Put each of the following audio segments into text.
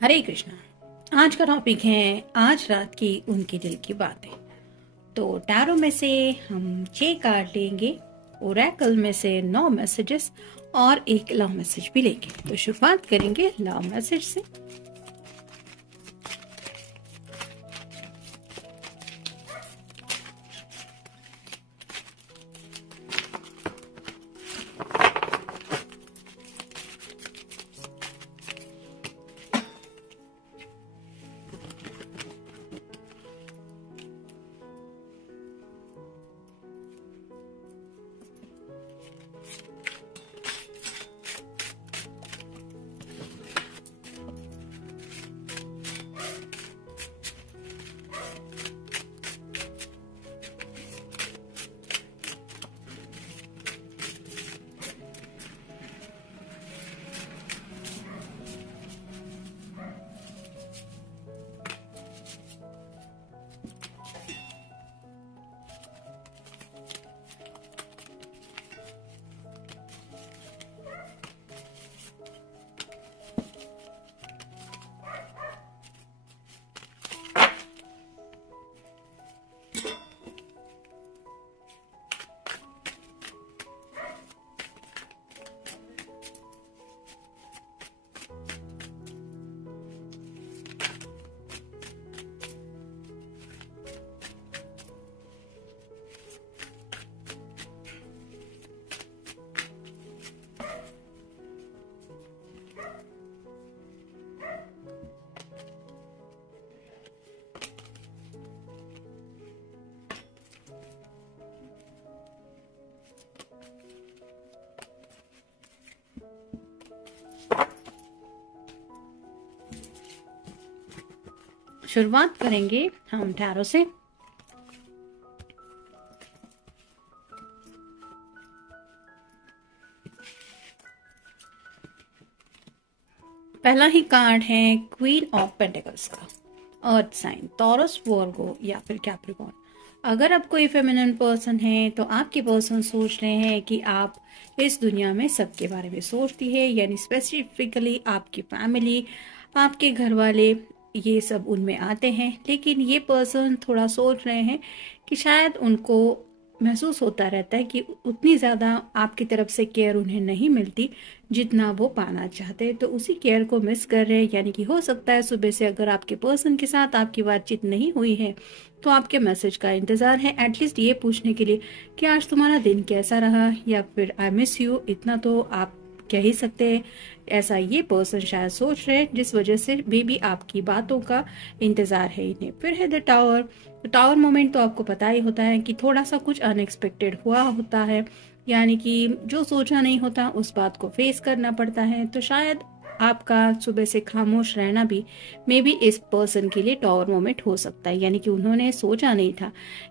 हरे कृष्णा। आज का टॉपिक है आज रात की उनके दिल की बातें। तो टैरो में से हम 6 कार्ड लेंगे, ओरेकल में से 9 मैसेजेस और एक लव मैसेज भी लेंगे। तो शुरुआत करेंगे लव मैसेज से। शुरुआत करेंगे हम टैरो से। पहला ही कार्ड है क्वीन ऑफ पेंटिकल्स का, अर्थ साइन, टॉरस, वर्गो या फिर कैप्रिकॉर्न। अगर आप कोई फेमिनिन पर्सन है तो आपके पर्सन सोच रहे हैं कि आप इस दुनिया में सबके बारे में सोचती है, यानी स्पेसिफिकली आपकी फैमिली, आपके घर वाले, ये सब उनमें आते हैं। लेकिन ये पर्सन थोड़ा सोच रहे हैं कि शायद उनको महसूस होता रहता है कि उतनी ज़्यादा आपकी तरफ से केयर उन्हें नहीं मिलती जितना वो पाना चाहते, तो उसी केयर को मिस कर रहे हैं। यानी कि हो सकता है सुबह से अगर आपके पर्सन के साथ आपकी बातचीत नहीं हुई है तो आपके मैसेज का इंतज़ार है, एटलीस्ट ये पूछने के लिए कि आज तुम्हारा दिन कैसा रहा, या फिर आई मिस यू, इतना तो आप कह ही सकते हैं। ऐसा ये पर्सन शायद सोच रहे हैं, जिस वजह से भी आपकी बातों का इंतजार है इन्हें। फिर है द टावर। टावर मोमेंट तो आपको पता ही होता है कि थोड़ा सा कुछ अनएक्सपेक्टेड हुआ होता है, यानी कि जो सोचा नहीं होता उस बात को फेस करना पड़ता है। तो शायद आपका सुबह से खामोश रहना भी मे बी इस पर्सन के लिए टावर मोमेंट हो सकता है, यानी कि उन्होंने सोचा नहीं था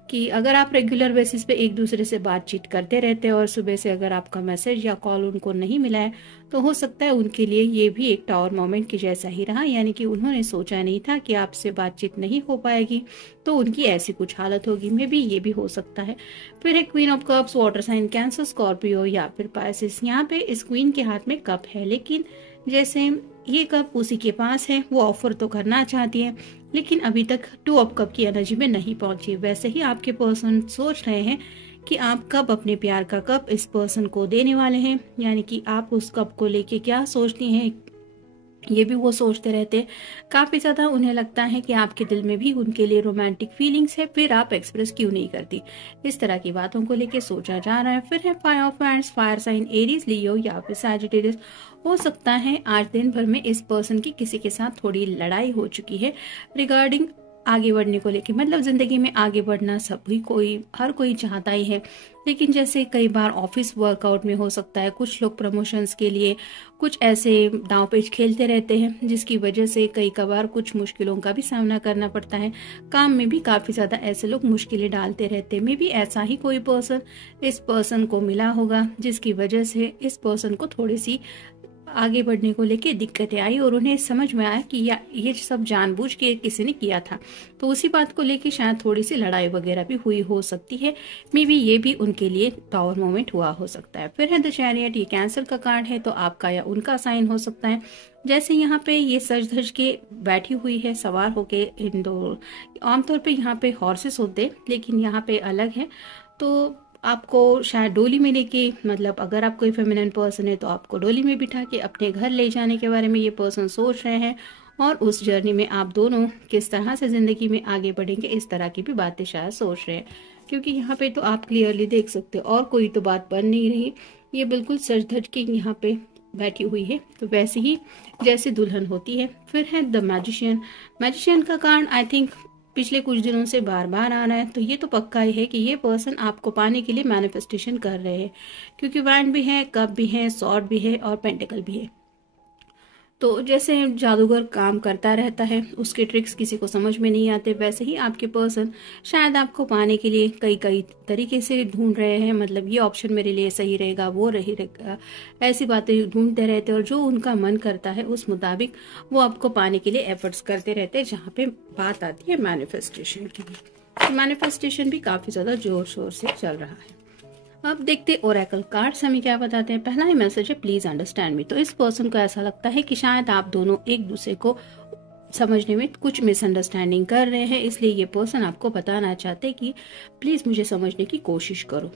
कि अगर आप रेगुलर बेसिस पे एक दूसरे से बातचीत करते रहते और सुबह से अगर आपका मैसेज या कॉल उनको नहीं मिला है तो हो सकता है उनके लिए ये भी एक टावर मोमेंट की जैसा ही रहा, यानी कि उन्होंने सोचा नहीं था कि आपसे बातचीत नहीं हो पाएगी तो उनकी ऐसी कुछ हालत होगी, मे बी ये भी हो सकता है। फिर है queen of cups, water sign, cancer, Scorpio या फिर पाइसेस। यहाँ पे इस क्वीन के हाथ में कप है, लेकिन जैसे ये कप उसी के पास है, वो ऑफर तो करना चाहती है लेकिन अभी तक 2 ऑफ कप की एनर्जी में नहीं पहुंची। वैसे ही आपके पर्सन सोच रहे हैं कि आप कब अपने प्यार का कप इस पर्सन को देने वाले हैं, यानी कि आप उस कप को लेके क्या सोचती हैं ये भी वो सोचते रहते हैं। काफी ज्यादा उन्हें लगता है कि आपके दिल में भी उनके लिए रोमांटिक फीलिंग्स है, फिर आप एक्सप्रेस क्यों नहीं करती। इस तरह की बातों को लेके सोचा जा रहा है। फिर है fire of hands, fire sign, Aries, Leo या फिर सैजिटेरियस। हो सकता है आज दिन भर में इस पर्सन की किसी के साथ थोड़ी लड़ाई हो चुकी है रिगार्डिंग आगे बढ़ने को लेके। मतलब जिंदगी में आगे बढ़ना सभी कोई, हर कोई चाहता ही है, लेकिन जैसे कई बार ऑफिस वर्कआउट में हो सकता है कुछ लोग प्रमोशंस के लिए कुछ ऐसे दांव पेच खेलते रहते हैं जिसकी वजह से कई कबार कुछ मुश्किलों का भी सामना करना पड़ता है। काम में भी काफी ज्यादा ऐसे लोग मुश्किलें डालते रहते हैं। मे बी ऐसा ही कोई पर्सन इस पर्सन को मिला होगा जिसकी वजह से इस पर्सन को थोड़ी सी आगे बढ़ने को लेके दिक्कतें आई और उन्हें समझ में आया कि ये सब जानबूझ के किसी ने किया था। तो उसी बात को लेके शायद थोड़ी सी लड़ाई वगैरह भी हुई हो सकती है। मे बी ये भी उनके लिए टावर मोमेंट हुआ हो सकता है। फिर है द चैरियट, ये कैंसर का कार्ड है, तो आपका या उनका साइन हो सकता है। जैसे यहाँ पे ये सज धज के बैठी हुई है, सवार होके इन दो, आमतौर पे यहाँ पे हॉर्सेस होते लेकिन यहाँ पे अलग है। तो आपको शायद डोली में लेके, मतलब अगर आप कोई फेमिनिन पर्सन है तो आपको डोली में बिठा के अपने घर ले जाने के बारे में ये पर्सन सोच रहे हैं, और उस जर्नी में आप दोनों किस तरह से जिंदगी में आगे बढ़ेंगे इस तरह की भी बातें शायद सोच रहे हैं। क्योंकि यहाँ पे तो आप क्लियरली देख सकते हो और कोई तो बात बन नहीं रही, ये बिल्कुल सज धज के यहाँ पे बैठी हुई है, तो वैसे ही जैसे दुल्हन होती है। फिर है द मैजिशियन। मैजिशियन का कार्ड आई थिंक पिछले कुछ दिनों से बार बार आ रहा है, तो ये तो पक्का ही है कि ये पर्सन आपको पाने के लिए मैनिफेस्टेशन कर रहे हैं, क्योंकि वैंड भी है, कप भी है, सॉर्ड भी है और पेंटिकल भी है। तो जैसे जादूगर काम करता रहता है, उसके ट्रिक्स किसी को समझ में नहीं आते, वैसे ही आपके पर्सन शायद आपको पाने के लिए कई कई तरीके से ढूंढ रहे हैं। मतलब ये ऑप्शन मेरे लिए सही रहेगा, वो रही रहेगा, ऐसी बातें ढूंढते रहते हैं और जो उनका मन करता है उस मुताबिक वो आपको पाने के लिए एफर्ट्स करते रहते हैं। जहाँ पे बात आती है मैनिफेस्टेशन की, मैनिफेस्टेशन भी काफी ज्यादा जोर शोर से चल रहा है। अब देखते ओरेकल कार्ड्स हमें क्या बताते हैं। पहला ही मैसेज है, प्लीज अंडरस्टैंड मी। तो इस पर्सन को ऐसा लगता है कि शायद आप दोनों एक दूसरे को समझने में कुछ मिसअंडरस्टैंडिंग कर रहे हैं, इसलिए ये पर्सन आपको बताना चाहते हैं कि प्लीज मुझे समझने की कोशिश करो।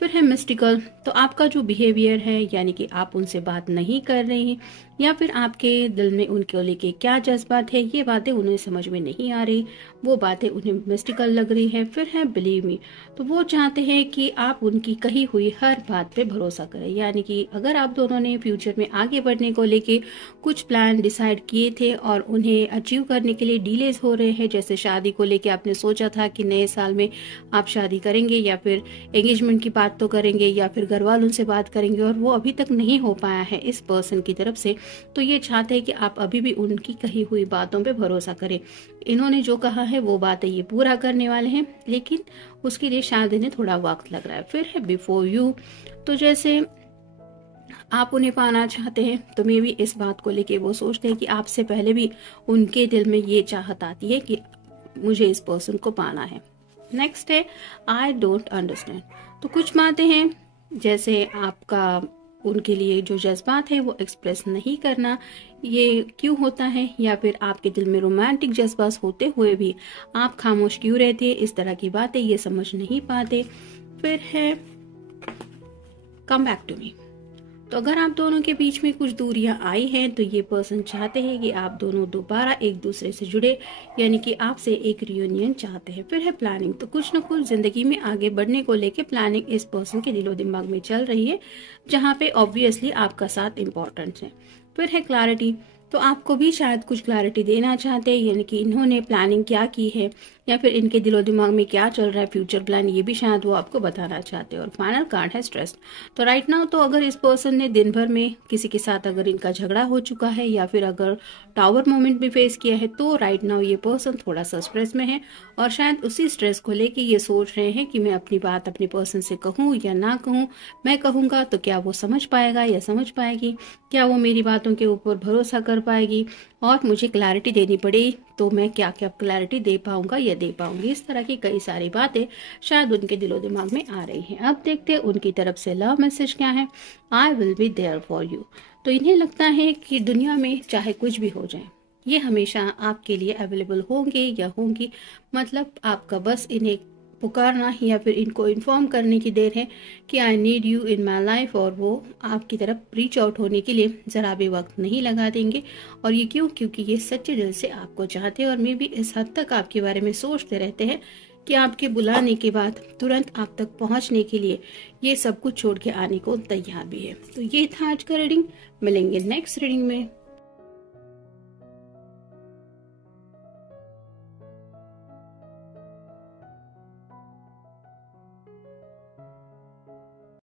फिर है मिस्टिकल, तो आपका जो बिहेवियर है, यानी कि आप उनसे बात नहीं कर रहे हैं या फिर आपके दिल में उनके लेके क्या जज्बात है, ये बातें उन्हें समझ में नहीं आ रही, वो बातें उन्हें मिस्टिकल लग रही है। फिर है बिलीव मी, तो वो चाहते हैं कि आप उनकी कही हुई हर बात पे भरोसा करें। यानी कि अगर आप दोनों ने फ्यूचर में आगे बढ़ने को लेके कुछ प्लान डिसाइड किए थे और उन्हें अचीव करने के लिए डिलेज हो रहे हैं, जैसे शादी को लेके आपने सोचा था कि नए साल में आप शादी करेंगे या फिर एंगेजमेंट की बात तो करेंगे या फिर घर वालों से बात करेंगे, और वो अभी तक नहीं हो पाया है इस पर्सन की तरफ से, तो ये चाहते हैं कि आप अभी भी उनकी कही हुई बातों पे भरोसा करें। इन्होंने जो कहा है वो बातें ये पूरा करने वाले हैं, लेकिन उसके लिए शायद इन्हें थोड़ा वक्त लग रहा है। फिर है बिफोर यू, तो जैसे आप उन्हें पाना चाहते हैं तो मे भी इस बात को लेके वो सोचते हैं कि आपसे पहले भी उनके दिल में ये चाहत आती है कि मुझे इस पर्सन को पाना है। नेक्स्ट है आई डोंट अंडरस्टैंड, तो कुछ बातें हैं जैसे आपका उनके लिए जो जज्बात है वो एक्सप्रेस नहीं करना, ये क्यों होता है, या फिर आपके दिल में रोमांटिक जज्बात होते हुए भी आप खामोश क्यों रहते हैं, इस तरह की बातें ये समझ नहीं पाते। फिर है कम बैक टू मी, तो अगर आप दोनों के बीच में कुछ दूरियां आई हैं तो ये पर्सन चाहते हैं कि आप दोनों दोबारा एक दूसरे से जुड़े, यानी कि आपसे एक रियूनियन चाहते हैं। फिर है प्लानिंग, तो कुछ न कुछ जिंदगी में आगे बढ़ने को लेके प्लानिंग इस पर्सन के दिलो दिमाग में चल रही है, जहाँ पे ऑब्वियसली आपका साथ इम्पोर्टेंट है। फिर है क्लैरिटी, तो आपको भी शायद कुछ क्लैरिटी देना चाहते हैं, यानी कि इन्होंने प्लानिंग क्या की है या फिर इनके दिलो दिमाग में क्या चल रहा है फ्यूचर प्लान, ये भी शायद वो आपको बताना चाहते हैं। और फाइनल कार्ड है स्ट्रेस, तो राइट नाउ तो अगर इस पर्सन ने दिन भर में किसी के साथ अगर इनका झगड़ा हो चुका है या फिर अगर टावर मोमेंट भी फेस किया है, तो राइट नाउ ये पर्सन थोड़ा सा स्ट्रेस में है और शायद उसी स्ट्रेस को लेके ये सोच रहे हैं कि मैं अपनी बात अपने पर्सन से कहूँ या ना कहूँ, मैं कहूंगा तो क्या वो समझ पाएगा या समझ पाएगी, क्या वो मेरी बातों के ऊपर भरोसा कर पाएगी, और मुझे क्लैरिटी देनी पड़ेगी तो मैं क्या क्या क्लैरिटी दे पाऊंगा या दे पाऊंगी। इस तरह की कई सारी बातें शायद उनके दिलो दिमाग में आ रही हैं। अब देखते हैं उनकी तरफ से लव मैसेज क्या है। I will be there for you, तो इन्हें लगता है कि दुनिया में चाहे कुछ भी हो जाए ये हमेशा आपके लिए अवेलेबल होंगे या होंगी, मतलब आपका बस इन्हें पुकारना या फिर इनको इन्फॉर्म करने की देर है कि I need you in my life, और वो आपकी तरफ रीच आउट होने के लिए जरा भी वक्त नहीं लगा देंगे। और ये क्यों, क्योंकि ये सच्चे दिल से आपको चाहते हैं और मे भी इस हद तक आपके बारे में सोचते रहते हैं कि आपके बुलाने के बाद तुरंत आप तक पहुंचने के लिए ये सब कुछ छोड़ के आने को तैयार भी है। तो ये था आज का रीडिंग, मिलेंगे नेक्स्ट रीडिंग में।